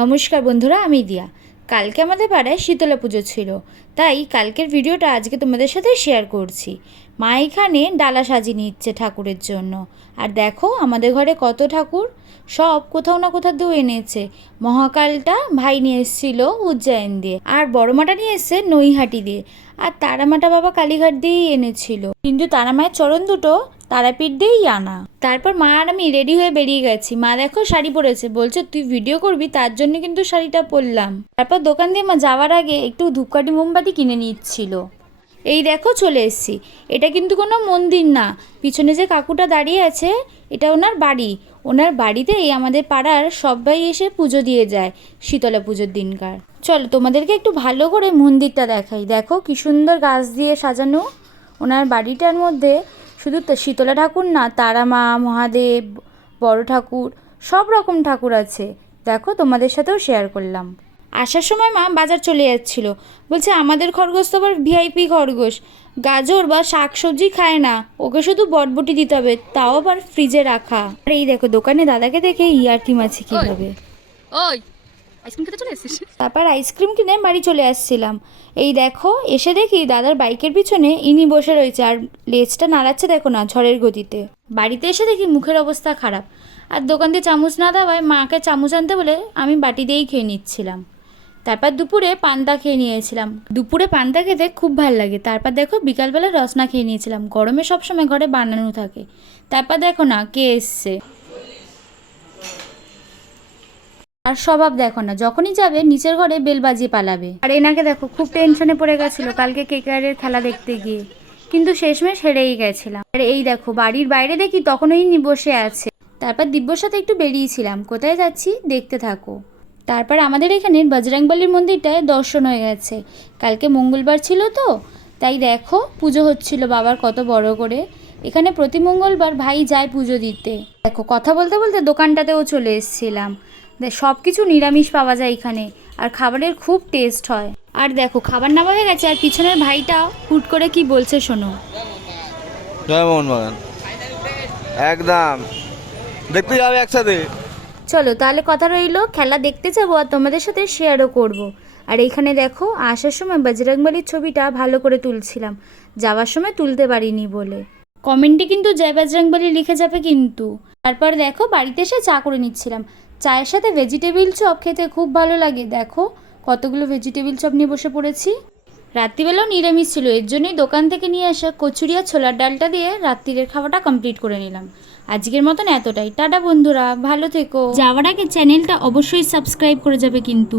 নমস্কার বন্ধুরা, আমি দিয়া। কালকে আমাদের পাড়ায় শীতলা পুজো ছিল, তাই কালকের ভিডিওটা আজকে তোমাদের সাথে শেয়ার করছি। মা এখানে ডালা সাজিয়ে নিচ্ছে ঠাকুরের জন্য। আর দেখো আমাদের ঘরে কত ঠাকুর, সব কোথাও না কোথাও দিয়ে এনেছে। মহাকালটা ভাই নিয়ে এসেছিল উজ্জয়ন দিয়ে, আর বড় মাটা নিয়ে এসছে নৈহাটি দিয়ে, আর তারামাটা বাবা কালীঘাট দিয়েই এনেছিল। কিন্তু তারামায়ের চরণ দুটো তারাপীঠ দিয়েই আনা। তারপর মা আর আমি রেডি হয়ে বেরিয়ে গেছি। মা দেখো শাড়ি পরেছে, বলছে তুই ভিডিও করবি, তার জন্য কিন্তু শাড়িটা পরলাম। তারপর দোকান দিয়ে মা যাওয়ার আগে একটু ধূপকাঠি মোমবাতি কিনে নিচ্ছিল। এই দেখো চলে এসেছি। এটা কিন্তু কোনো মন্দির না, পিছনে যে কাকুটা দাঁড়িয়ে আছে এটা ওনার বাড়ি। ওনার বাড়িতেই আমাদের পাড়ার সবাই এসে পুজো দিয়ে যায় শীতলা পুজোর দিনকার। চলো তোমাদেরকে একটু ভালো করে মন্দিরটা দেখাই। দেখো কি সুন্দর গাছ দিয়ে সাজানো। ওনার বাড়িটার মধ্যে শুধু শীতলা ঠাকুর না, তারা মা, মহাদেব, বড় ঠাকুর, সব রকম ঠাকুর আছে। দেখো তোমাদের সাথেও শেয়ার করলাম। আসার সময় মা বাজার চলে যাচ্ছিল, বলছে আমাদের খরগোশ তো আবার ভিআইপি খরগোশ, গাজর বা শাক সবজি খায় না, ওকে শুধু বটবটি দিতে হবে, তাও আবার ফ্রিজে রাখা। আর এই দেখো দোকানে দাদাকে দেখে ইয়ার্কি মাছি কীভাবে। ওই আইসক্রিম খেতে চলে এসেছিস? তারপর আইসক্রিম কিনে বাড়ি চলে আসছিলাম। এই দেখো এসে দেখি দাদার বাইকের পিছনে ইনি বসে রয়েছে, আর লেজটা নাড়াচ্ছে দেখো না ঝড়ের গতিতে। বাড়িতে এসে দেখি মুখের অবস্থা খারাপ, আর দোকান দিয়ে চামচ না দেওয়ায় মাকে চামচ আনতে বলে আমি বাটি দিয়েই খেয়ে নিচ্ছিলাম। তারপর দুপুরে পান্তা খেয়ে নিয়েছিলাম। দুপুরে পান্তা খেতে খুব ভালো লাগে। তারপর দেখো বিকালবেলা রসনা খেয়ে নিয়েছিলাম, গরমে সবসময় ঘরে বানানো থাকে। তারপর দেখো না কে এসছে, আর স্বভাব দেখো না, যখনই যাবে নিচের ঘরে বেল বাজিয়ে পালাবে। আর এনাকে দেখো খুব টেনশনে পড়ে গেছিল কালকে কেকেআরের খেলা দেখতে গিয়ে, কিন্তু শেষমেশ হেরেই গেছিলাম। আর এই দেখো বাড়ির বাইরে দেখি তখনই বসে আছে। তারপর দিব্যর সাথে একটু বেরিয়েছিলাম, কোথায় যাচ্ছি দেখতে থাকো। তারপর আমাদের এখানে বজরংবলীর মন্দিরটায় দর্শন হয়ে গেছে। কালকে মঙ্গলবার ছিল তো, তাই দেখো পুজো হচ্ছিল বাবার কত বড় করে। এখানে প্রতি মঙ্গলবার ভাই যায় পুজো দিতে। দেখো কথা বলতে বলতে দোকানটাতেও চলে এসেছিলাম। সব কিছু নিরামিষ পাওয়া যায় এখানে, আর খাবারের খুব টেস্ট হয়। আর দেখো খাবার নেওয়া হয়ে গেছে, আর পিছনের ভাইটা হুট করে কি বলছে শোনো। জয় মোহনবাগান একদম দেখতে যাবে একসাথে। চলো তাহলে কথা রইলো, খেলা দেখতে যাবো আর তোমাদের সাথে শেয়ারও করব। আর এইখানে দেখো আসার সময় বজরংবলীর ছবিটা ভালো করে তুলছিলাম, যাওয়ার সময় তুলতে পারিনি বলে। কমেন্টে কিন্তু জয় বজরংবলী লিখে যাবে কিন্তু। তারপর দেখো বাড়িতে এসে চা করে নিচ্ছিলাম। চায়ের সাথে ভেজিটেবিল চপ খেতে খুব ভালো লাগে। দেখো কতগুলো ভেজিটেবিল চপ নিয়ে বসে পড়েছি। রাত্রিবেলাও নিরামিষ ছিল, এর জন্যই দোকান থেকে নিয়ে আসা কচুরি আর ছোলার ডালটা দিয়ে রাত্রিরের খাওয়াটা কমপ্লিট করে নিলাম। আজকের মতন এতটাই। টাটা বন্ধুরা, ভালো থেকো। যাওয়ার আগে চ্যানেলটা অবশ্যই সাবস্ক্রাইব করে যাবে কিন্তু।